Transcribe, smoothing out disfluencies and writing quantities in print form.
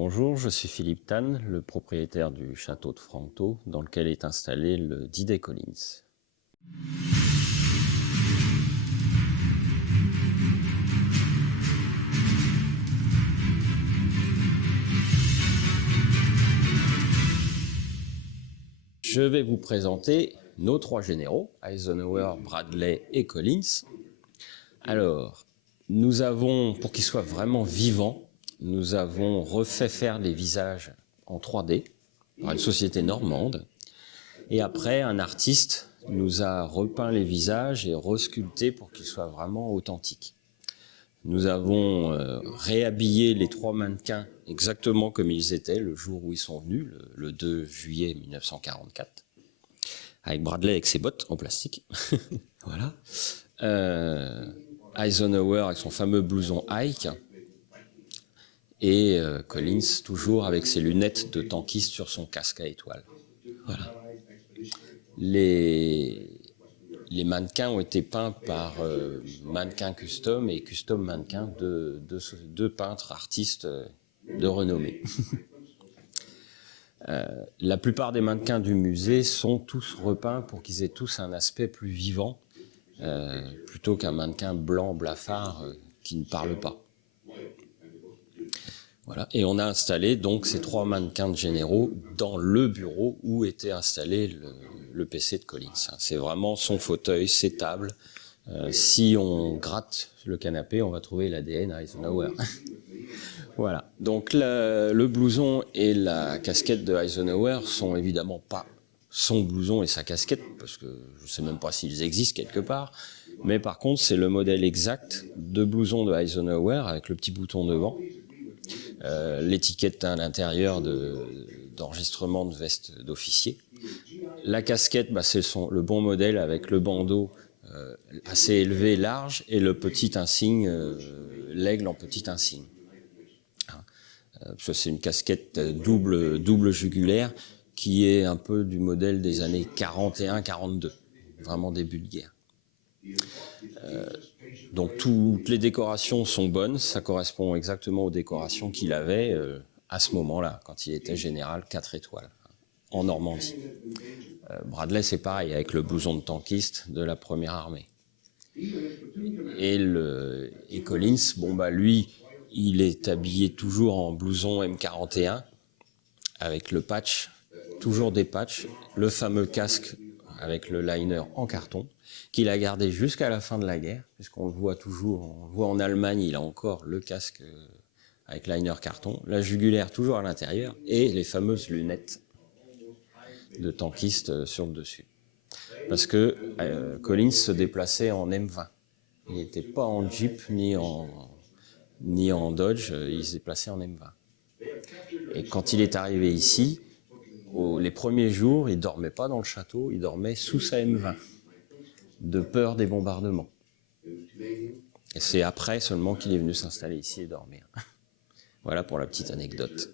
Bonjour, je suis Philippe Tan, le propriétaire du château de Franto, dans lequel est installé le D-Day Collins. Je vais vous présenter nos trois généraux, Eisenhower, Bradley et Collins. Alors, nous avons, pour qu'ils soient vraiment vivants, nous avons refait faire les visages en 3D par une société normande. Et après, un artiste nous a repeint les visages et resculpté pour qu'ils soient vraiment authentiques. Nous avons réhabillé les trois mannequins exactement comme ils étaient le jour où ils sont venus, le 2 juillet 1944, avec Bradley avec ses bottes en plastique. Voilà. Eisenhower avec son fameux blouson Ike, et Collins toujours avec ses lunettes de tankiste sur son casque à étoiles. Voilà. Les mannequins ont été peints par Mannequin Custom et Custom Mannequin, deux peintres artistes de renommée. La plupart des mannequins du musée sont tous repeints pour qu'ils aient tous un aspect plus vivant, plutôt qu'un mannequin blanc blafard qui ne parle pas. Voilà. Et on a installé donc ces trois mannequins de généraux dans le bureau où était installé le PC de Collins. C'est vraiment son fauteuil, ses tables. Si on gratte le canapé, on va trouver l'ADN Eisenhower. Voilà. Donc le blouson et la casquette de Eisenhower sont évidemment pas son blouson et sa casquette, parce que je ne sais même pas s'ils existent quelque part. Mais par contre, c'est le modèle exact de blouson de Eisenhower avec le petit bouton devant. L'étiquette à l'intérieur d'enregistrement de veste d'officier. La casquette, c'est le bon modèle avec le bandeau assez élevé, large, et le petit insigne, l'aigle en petit insigne. C'est une casquette double jugulaire qui est un peu du modèle des années 41-42, vraiment début de guerre. Donc toutes les décorations sont bonnes, ça correspond exactement aux décorations qu'il avait à ce moment-là, quand il était général 4 étoiles, en Normandie. Bradley, c'est pareil, avec le blouson de tankiste de la première armée. Et Collins, lui, il est habillé toujours en blouson M41, avec le patch, toujours des patchs, le fameux casque avec le liner en carton, qu'il a gardé jusqu'à la fin de la guerre, puisqu'on le voit toujours, on le voit en Allemagne, il a encore le casque avec liner carton, la jugulaire toujours à l'intérieur, et les fameuses lunettes de tankiste sur le dessus. Parce que Collins se déplaçait en M20. Il n'était pas en Jeep ni en Dodge, il se déplaçait en M20. Et quand il est arrivé ici, les premiers jours, il ne dormait pas dans le château, il dormait sous sa M20, de peur des bombardements. Et c'est après seulement qu'il est venu s'installer ici et dormir. Voilà pour la petite anecdote.